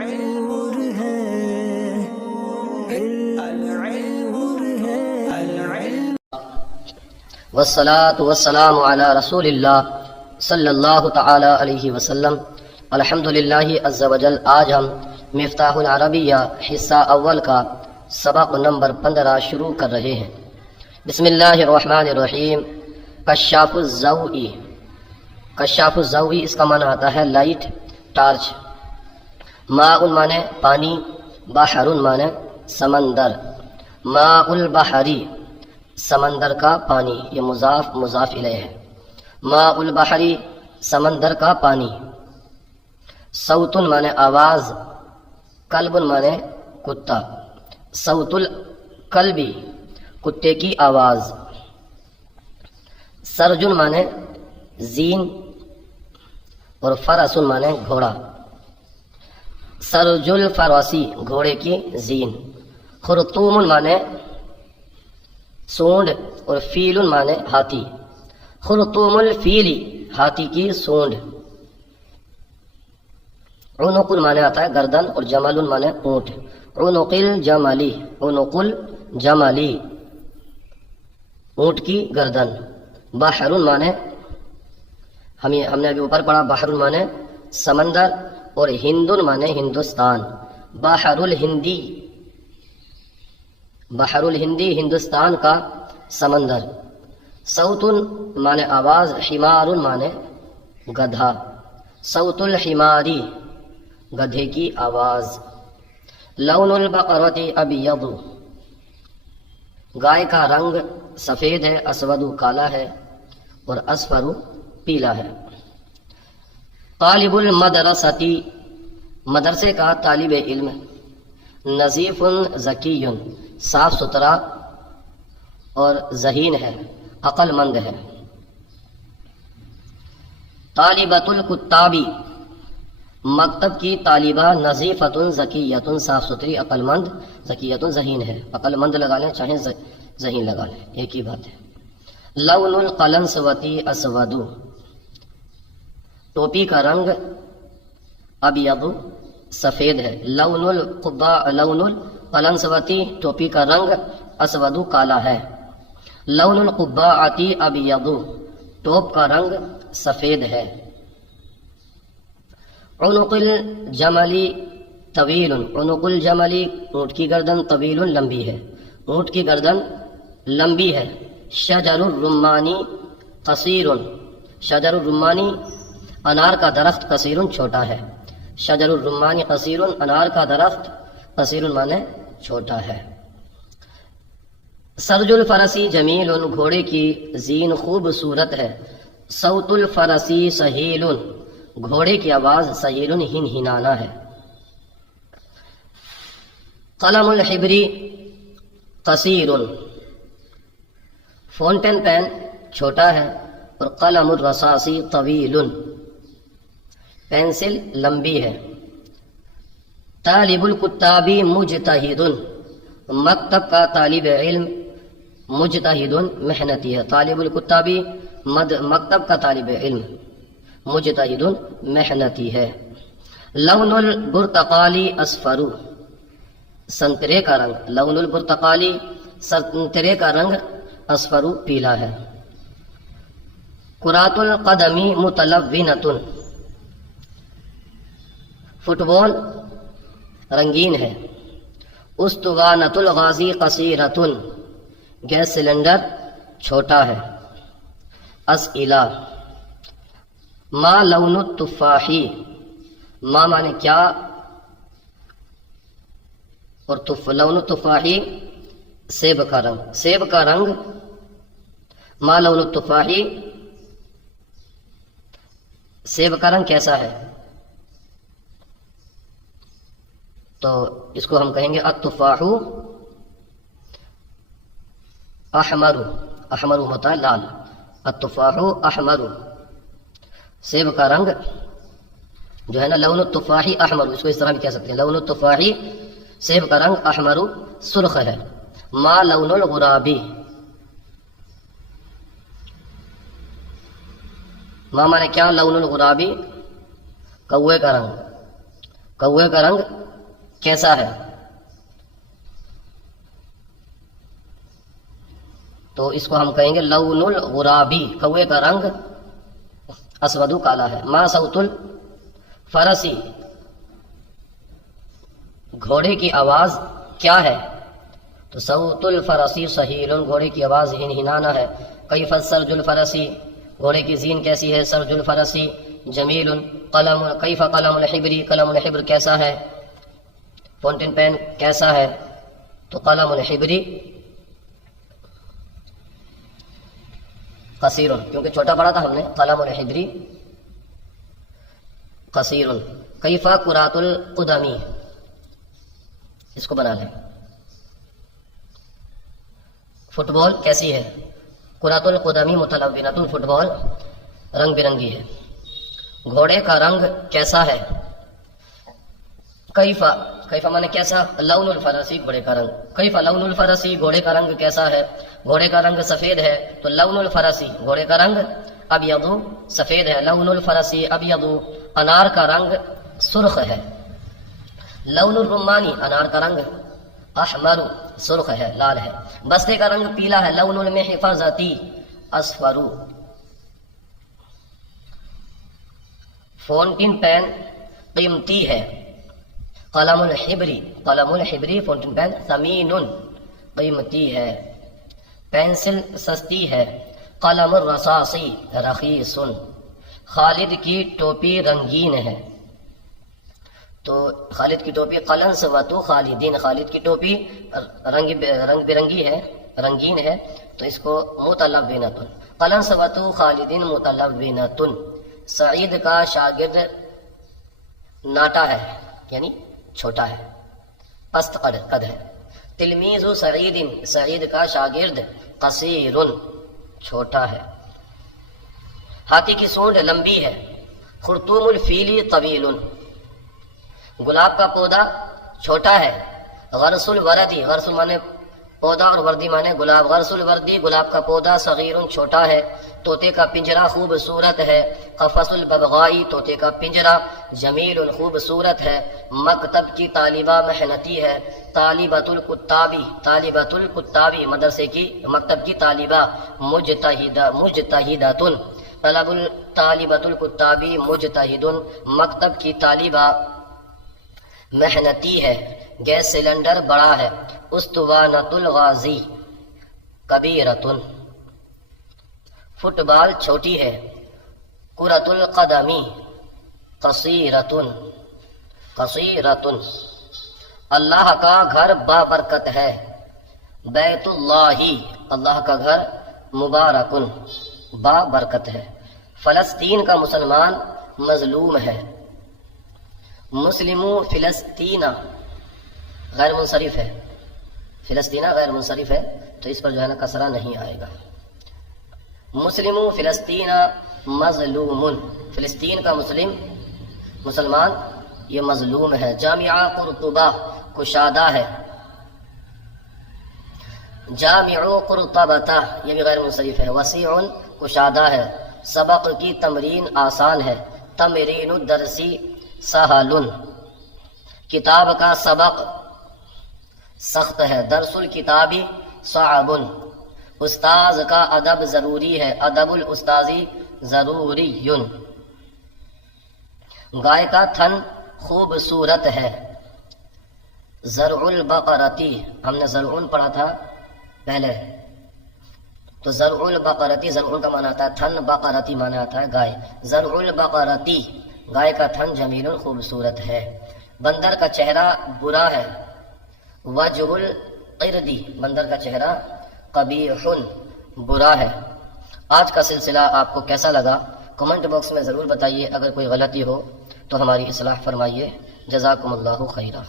نور ہے نور ہے والصلاة والسلام علی رسول اللہ صلی اللہ تعالی علیہ وسلم۔ الحمدللہ عز وجل آج ہم مفتاح العربیہ حصہ اول کا سبق نمبر 15 شروع کر رہے ہیں۔ بسم اللہ الرحمن الرحیم۔ کشاف الضوء، کشاف الضوء اس کا معنی آتا ہے لائٹ، ٹارچ۔ ماء مانے پانی، بحر مانے سمندر، ماء البحری سمندر کا پانی، یہ مضاف مضاف الیہ ہے۔ ماء البحری سمندر کا پانی۔ صوت مانے آواز، کلب مانے کتا، صوت الکلبی کتے کی آواز۔ سرج مانے زین اور فرس مانے گھوڑا، سرج الفرسی گھوڑے کی زین۔ خرطوم مانے سونڈ اور فیل مانے ہاتھی، خرطوم الفیلی ہاتھی کی سونڈ۔ عنق مانے آتا ہے گردن اور جمل مانے اونٹ، عنق الجملی، عنق الجملی اونٹ کی گردن۔ بحر مانے ہم نے ابھی اوپر پڑھا، بحر مانے سمندر اور ہند مانے ہندوستان، بحر الہندی، بحر الہندی ہندوستان کا سمندر۔ صوت مانے آواز، حمار مانے گدھا، صوت الحماری گدھے کی آواز۔ لون البقرۃ ابیض گائے کا رنگ سفید ہے، اسود کالا ہے اور اصفر پیلا ہے۔ طالب المدرسۃ مدرسے کا طالب علم، نظیف ذکی صاف ستھرا اور ذہین ہے، عقل مند ہے۔ طالبۃ الکتابی مکتب کی طالبہ، نظیفۃ ذکیۃ صاف ستھری، عقل مند، ذکیۃ ذہین ہے۔ عقل مند لگا لیں چاہے ذہین لگا لیں، ایک ہی بات ہے۔ لون القلنسوۃ اسود ٹوپی کا رنگ ابیض سفید ہے۔ لون القلنسوۃ ٹوپی کا رنگ اسود کالا ہے۔ لون القباءۃ ابیض ٹوپ کا رنگ سفید ہے۔ عنق الجملی طویل، عنق الجملی اونٹ کی گردن، طویل لمبی ہے، اونٹ کی گردن لمبی ہے۔ شجر الرمانی قصیر، شجر الرمانی انار کا درخت، قصیر چھوٹا ہے۔ شجر الرمانی قصیر انار کا درخت، قصیر مانے چھوٹا ہے۔ سرج الفرسی جمیل گھوڑے کی زین خوبصورت ہے۔ صوت الفرسی سہیل گھوڑے کی آواز، سہیل ہنہنانا ہے۔ قلم الحبری قصیر فونٹن پین چھوٹا ہے اور قلم الرصاصی طویل پینسل لمبی ہے۔ طالب الکتابی مجتہد مکتب کا طالب علم، مجتہد محنتی ہے۔ طالب الکتابی مکتب کا طالب علم، مجتہد محنتی ہے۔ لون البرتقالی اصفر سنترے کا رنگ، لون البرتقالی سنترے کا رنگ، اصفر پیلا ہے۔ کرات القدمی متلونۃ فٹ بال رنگین ہے۔ استوانۃ الغازی قصیرۃ گیس سلنڈر چھوٹا ہے۔ اسئلہ ما لون التفاحی ما مانے کیا اور لون التفاحی سیب کا رنگ، سیب کا رنگ۔ ما لون التفاحی سیب کا رنگ کیسا ہے؟ تو اس کو ہم کہیں گے التفاح احمر، احمر ہوتا ہے لال، التفاح احمر سیب کا رنگ جو ہے نا، لون التفاحی احمر، اس کو اس طرح بھی کہہ سکتے ہیں، لون التفاحی سیب کا رنگ، احمر سرخ ہے۔ ما لون الغرابی ما مانے کیا؟ لون الغرابی کوے کا رنگ، کوے کا رنگ کیسا ہے؟ تو اس کو ہم کہیں گے لون الغرابی، کوے کا رنگ اسود کالا ہے۔ ما صوت الفرسی، گھوڑے کی آواز کیا ہے؟ تو صوت الفرسی صحیل، گھوڑے کی آواز ہنہنانا ہے۔ کیف سرج الفرسی، گھوڑے کی زین کیسی ہے؟ سرج الفرسی جمیل۔ قلم، کیف قلم الحبری، قلم الحبر کیسا ہے؟ فونٹین پین کیسا ہے؟ تو قلم الحبری قصیر، کیونکہ چھوٹا پڑھا تھا ہم نے، قلم الحبری قصیر۔ کیف کرات القدمی، اس کو بنا لیں، فٹ بال کیسی ہے؟ کرات القدمی متلونۃ، فٹ بال رنگ برنگی ہے۔ گھوڑے کا رنگ کیسا ہے؟ کیفا، کیفا مانے کیسا؟ لون الفرسی، گھوڑے کا رنگ۔ کیفا لون الفرسی، گھوڑے کا رنگ کیسا ہے؟ گھوڑے کا رنگ سفید ہے، تو لون الفرسی، گھوڑے کا رنگ ابیض، سفید ہے۔ لون الفرسی ابیض، انار کا رنگ سرخ ہے۔ لون الرمانی، انار کا رنگ احمر، سرخ ہے، لال ہے۔ بستے کا رنگ پیلا ہے۔ لون المحفظتی اصفر۔ فونٹین پین قیمتی ہے۔ قلم الحبری، قلم الحبری فونٹین پین ثمین، قیمتی ہے۔ پینسل سستی ہے۔ قلم الرصاصی رخیص۔ خالد کی ٹوپی رنگین ہے، تو خالد کی ٹوپی قلنسوۃ خالدین، خالد کی ٹوپی رنگ برنگی ہے، رنگین ہے، تو اس کو متلونۃ، قلنسوۃ خالدین متلونۃ۔ سعید کا شاگرد ناٹا ہے، یعنی چھوٹا ہے، پست قد ہے۔ تلمیذ سعید، سعید کا شاگرد قصیر، چھوٹا ہے۔ ہاتھی کی سونڈ لمبی ہے۔ خرطوم الفیل طویل، گلاب کا پودا چھوٹا ہے۔ غرس الوردی، غرس مانے پودا اور وردی مانے گلاب، غرس الوردی گلاب کا پودا صغیر، چھوٹا ہے۔ طوطے کا پنجرا خوبصورت ہے۔ قفص الببغائی، طوطے کا پنجرا جمیل، خوبصورت ہے۔ مکتب کی طالبہ محنتی ہے۔ طالبۃ الکتابی، طالبۃ الکتابی مدرسے کی، مکتب کی طالبہ مجتہدۃ۔ طالبۃ الکتابی مجتہد، مکتب کی طالبہ محنتی ہے۔ گیس سلنڈر بڑا ہے۔ اسطوانۃ الغازی کبیرۃ، فٹ بال چھوٹی ہے۔ کرۃ القدمی قصیرۃ، قصیرۃ۔ اللہ کا گھر بابرکت ہے۔ بیت اللہ، اللہ کا گھر مبارک، بابرکت ہے۔ فلسطین کا مسلمان مظلوم ہے۔ مسلم فلسطین غیر منصرف ہے، فلسطینہ غیر منصرف ہے، تو اس پر جو ہے نا کسرہ نہیں آئے گا۔ مسلم فلسطین مظلوم، فلسطین کا مسلمان یہ مظلوم ہے۔ جامعہ قرطبہ کشادہ ہے۔ جامع قرطبہ یہ بھی غیر منصرف ہے۔ وسیع کشادہ ہے۔ سبق کی تمرین آسان ہے۔ تمرین الدرسی سہل، کتاب کا سبق سخت ہے۔ درس الکتابی صعب، استاذ کا ادب ضروری ہے۔ ادب الاستاذی ضروری۔ گائے کا تھن خوبصورت ہے۔ زرع البقرتی، ہم نے زرعن پڑھا تھا پہلے، تو زرع البقرتی، زرعن کا معنی آتا ہے تھن، بقرتی معنی آتا ہے گائے۔ زرع البقرتی، گائے کا تھن جمیل، خوبصورت ہے۔ بندر کا چہرہ برا ہے۔ وجہ القردی، بندر کا چہرہ قبیح، برا ہے۔ آج کا سلسلہ آپ کو کیسا لگا؟ کمنٹ باکس میں ضرور بتائیے۔ اگر کوئی غلطی ہو تو ہماری اصلاح فرمائیے۔ جزاکم اللہ خیرہ۔